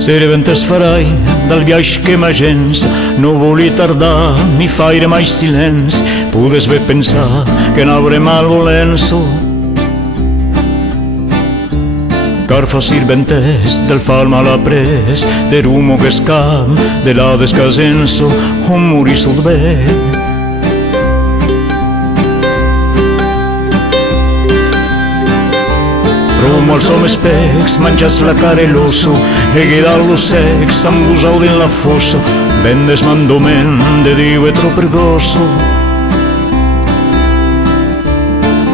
Se ventes farai dal viaggio che m'agenza, non vuoi tardare, mi fai mai silenzio, pudes be pensare che non avrei malvolenza. Car facir ventes del far mal après, del humo che scam, della descasenza, un muri sul bene. Rumo als homes specs, mangiats la cara e l'osso, e guidar lo sex, ambusau din la fossa, ben desmandament de Dio è troppo grosso.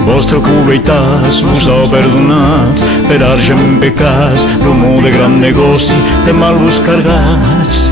Vostre cubeitats mos heu perdonats per argent pecats, rumor de gran negoci, de malvos cargats.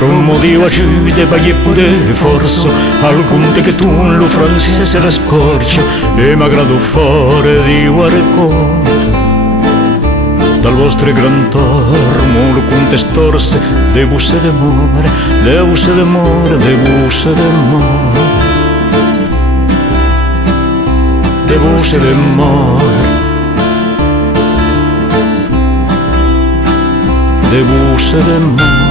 Rummo Dio aiuta per poter forza, alcun te che tu lo francese se la scorcia, e mi grado fuori di guarco. Dal vostro gran tormo lo contestorse, de busse d'amore, de busse d'amore, de busse d'amore, de busse d'amore, de busse d'amore.